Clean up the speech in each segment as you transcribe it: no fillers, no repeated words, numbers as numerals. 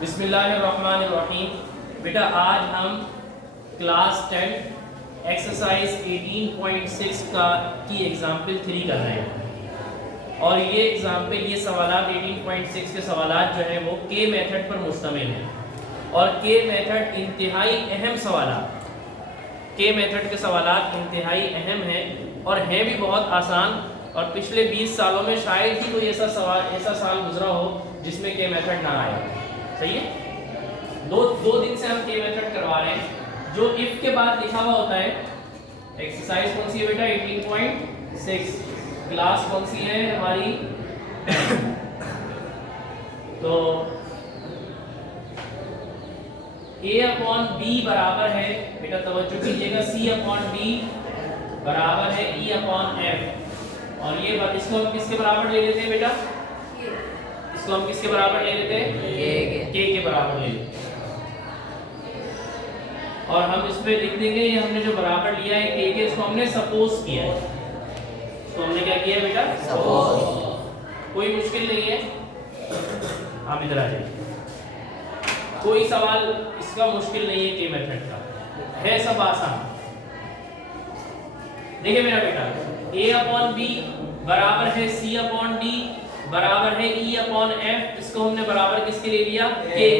बिस्मिल्लाहिर्रहमानिर्रहीम। बेटा आज हम क्लास 10 एक्सरसाइज 18.6 की एग्जाम्पल 3 कर रहे हैं और ये एग्जाम्पल ये सवालात 18.6 के सवालात जो हैं वो के मेथड पर मुश्तमिल हैं और के मेथड इंतहाई अहम सवालात के मेथड के सवालात इंतहाई अहम हैं और हैं भी बहुत आसान। और पिछले 20 सालों में शायद ही कोई ऐसा साल गुजरा हो जिसमें के मेथड ना आए। सही है। दो दिन से हम के मेथड करवा रहे हैं। जो इफ के बाद लिखा हुआ होता है, एक्सरसाइज कौन सी है बेटा? 18.6। क्लास कौन सी है हमारी? तो a/b बराबर है बेटा, तवज्जो कीजिएगा, c/d बराबर है e/f। और ये बात इसको हम किसके बराबर ले लेते हैं बेटा? इसको हम किसके बराबर ले लेते हैं? के बराबर ले लेते हैं। और हम इसमें लिख देंगे, ये हमने जो बराबर लिया है के, इसको हमने सपोज किया है। इसको हमने क्या किया है बेटा? सपोज। कोई मुश्किल नहीं है, आप इधर आ जाइए। कोई सवाल इसका मुश्किल नहीं है, के मेथड का है, सब आसान। देखिए मेरा बेटा, a/b बराबर है c/d बराबर है e/f। इसको हमने बराबर किसके ले लिया? के।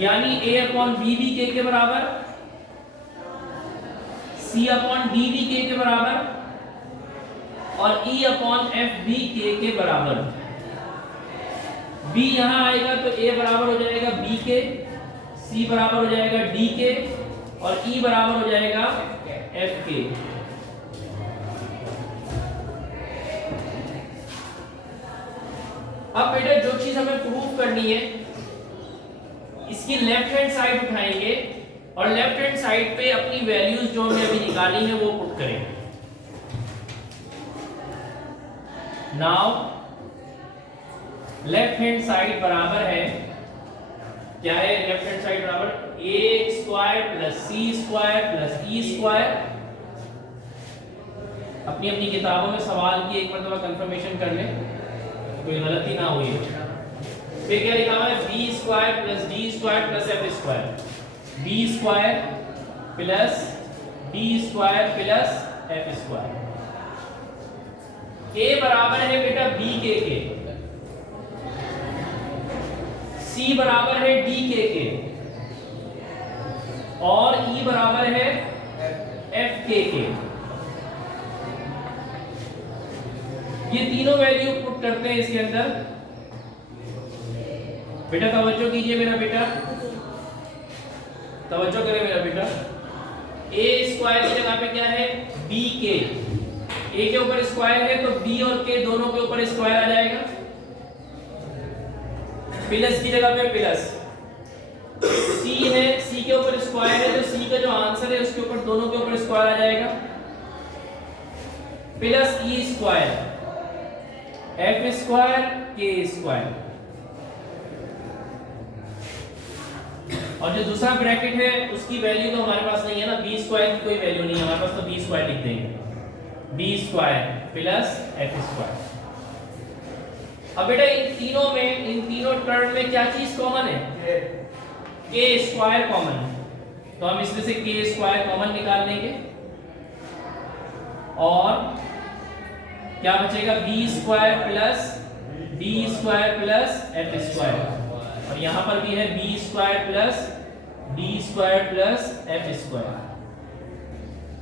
यानी a/b भी k के बराबर, c/d भी k के बराबर और e/f भी k के बराबर। b यहां आएगा तो a बराबर हो जाएगा b के, c बराबर हो जाएगा d के और e बराबर हो जाएगा f के। अब बेटा जो चीज हमें प्रूफ करनी है, इसकी लेफ्ट हैंड साइड उठाएंगे और लेफ्ट हैंड साइड पे अपनी वैल्यूज जो हमने अभी निकाली है वो पुट करेंगे। नाउ लेफ्ट हैंड साइड बराबर है, क्या है? लेफ्ट हैंड साइड बराबर a² + c² + e²। अपनी अपनी किताबों में सवाल की एक मरतबा कंफर्मेशन कर लें, कोई गलती ना हुई। फिर क्या लिखा हुआ है? b² + d² + f²। b² + d² + f²। a बराबर है बेटा b के, c बराबर है d के और e बराबर है f के। ये तीनों वैल्यू पुट करते हैं इसके अंदर। बेटा तवज्जो कीजिए मेरा बेटा, तवज्जो करें मेरा बेटा। a² की जगह पे क्या है? b के। a के ऊपर स्क्वायर है तो b और k दोनों के ऊपर स्क्वायर आ जाएगा। प्लस की जगह पे प्लस। c है, c के ऊपर स्क्वायर है तो c का जो आंसर है उसके ऊपर दोनों के ऊपर स्क्वायर आ जाएगा। Plus e², f² k²। और जो दूसरा ब्रैकेट है उसकी वैल्यू तो हमारे पास नहीं है ना, b² की कोई वैल्यू नहीं है हमारे पास, तो b² लिख देंगे, b² + f²। अब बेटा इन तीनों टर्म में क्या चीज कॉमन है? k² कॉमन है, तो हम इसमें से k² कॉमन निकाल लेंगे और क्या बचेगा? b² + d² + f²। और यहां पर भी है b² + d² + f²।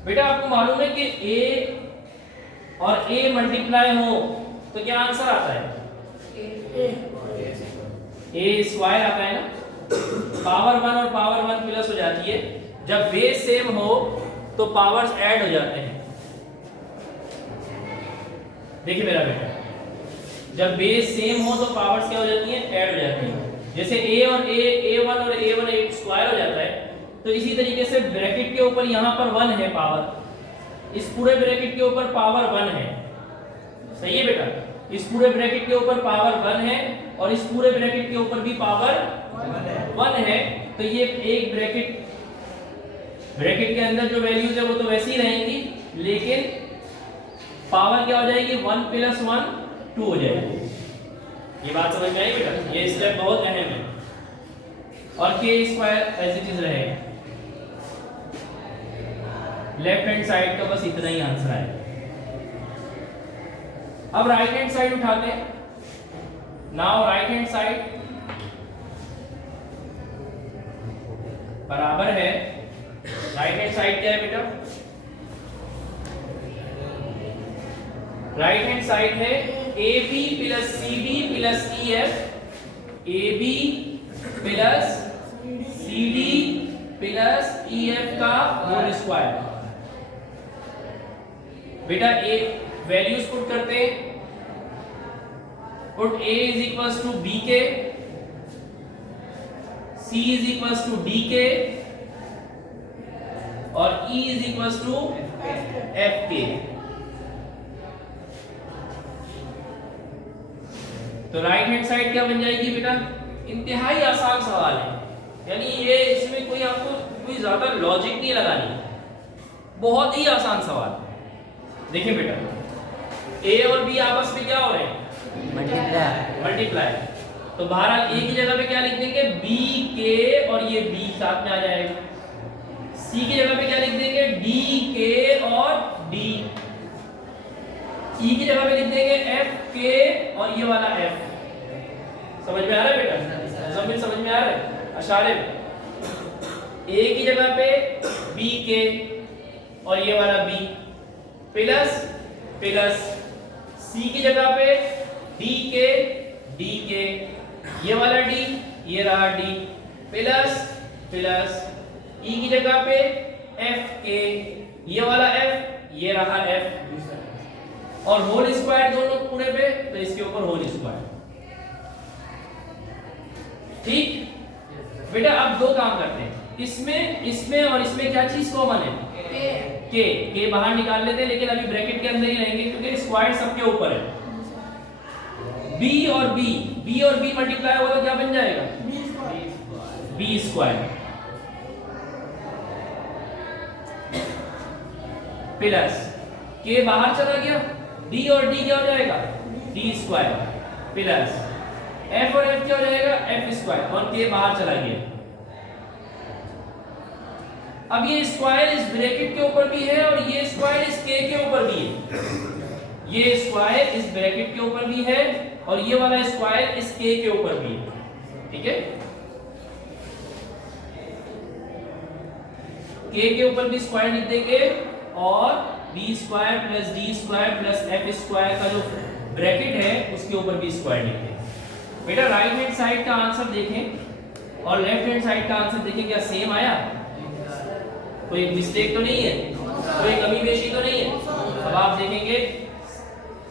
बेटा आपको मालूम है कि a और a मल्टीप्लाई हो तो क्या आंसर आता है? a² आता है ना। पावर 1 और पावर 1 प्लस हो जाती है। जब बेस सेम हो तो पावर्स ऐड हो जाते हैं। देखिए मेरा बेटा, जब बेस सेम हो तो पावर्स क्या हो जाती हैं? ऐड हो जाती हैं। जैसे a1 और a1 एक स्क्वायर हो जाता है, तो इसी तरीके से ब्रैकेट के ऊपर यहाँ पर 1 है पावर, इस पूरे ब्रैकेट के ऊपर पावर 1 है। सही है बेटा, इस पूरे ब्रैकेट के ऊपर पावर 1 है और इस पूरे ब्रैकेट के ऊपर भी पावर 1 है। तो ये एक ब्रैकेट के अंदर जो वैल्यूज है वो तो वैसी ही रहेंगी, लेकिन पावर क्या हो जाएगी? 1 + 1 2 हो जाएगी। ये बात समझ में आई बेटा? ये स्टेप बहुत अहम है। और के स्क्वायर एज इट इज रहेगा। लेफ्ट हैंड साइड का बस इतना ही आंसर आएगा। अब राइट हैंड साइड उठाते हैं। नाउ राइट हैंड साइड बराबर है, राइट हैंड साइड क्या है बेटा? राइट हैंड साइड है AB plus CD plus EF, AB plus CD plus EF का होल स्क्वायर। बेटा ए वैल्यूज पुट करते हैं। Put A is equals to BK, C is equals to DK और E is equals to FK। तो right hand side क्या बन जाएगी बेटा? इंतहाई आसान सवाल है, यानी ये इसमें कोई आपको कोई ज्यादा लॉजिक नहीं लगानी, बहुत ही आसान सवाल। देखिए बेटा, A और B आपस में क्या हो रहे हैं? मल्टीप्लाई। तो बहरहाल A की जगह पे क्या लिख देंगे? BK और ये B साथ में आ जाएगा। C की जगह पे क्या लिख देंगे? DK और D। E की जगह पे लिख देंगे FK और ये वाला F। समझ में आ रहा है बेटा? समझ में आ रहा है? अशारे A की जगह पे BK और ये वाला B प्लस प्लस C की जगह पे DK ये वाला D, ये रहा D प्लस प्लस E की जगह पे FK ये वाला F, ये रहा F और होल स्क्वायर दोनों पूरे पे, तो इसके ऊपर होल स्क्वायर। ठीक बेटा, अब दो काम करते हैं। इसमें और इसमें क्या चीज कॉमन है? के बाहर निकाल लेते हैं, लेकिन अभी ब्रैकेट के अंदर ही रहेंगे क्योंकि स्क्वायर सबके ऊपर है। B और B मल्टीप्लाई होगा तो क्या बन जाएगा? B स्क्वायर प्लस के बाहर चला गया, D और D क्या हो जाएगा? D स्क्वायर प्लस F और F क्या हो जाएगा? F स्क्वायर और के बाहर चला गया। अब ये स्क्वायर इस ब्रैकेट के ऊपर भी है और ये स्क्वायर इस के ऊपर भी है। ये स्क्वायर इस ब्रैकेट के ऊपर भी है और ये वाला स्क्वायर इस के ऊपर भी है। ठीक है, के ऊपर भी स्क्वायर लिख देंगे और b square plus d square plus f square का जो ब्रैकेट है उसके ऊपर भी स्क्वायर लिख देंगे। बेटा राइट हैंड साइड का आंसर देखें और लेफ्ट हैंड साइड का आंसर देखें, क्या सेम आया? कोई मिस्टेक तो नहीं है, कोई कमी पेशी तो नहीं है? अब आप देखेंगे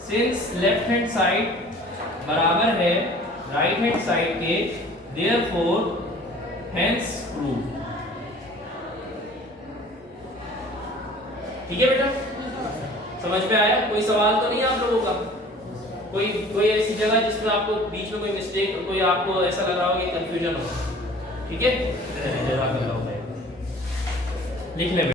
सिंस लेफ्ट हैंड साइड बराबर है राइट हैंड साइड के, देयरफॉर हेंस प्रूव। ठीक है बेटा, समझ में आया? कोई सवाल तो नहीं आप लोगों का? कोई ऐसी जगह जिसमें आपको बीच में कोई मिस्टेक, कोई आपको ऐसा लग रहा हो कि कंफ्यूजन हो? ठीक है, लिख ले।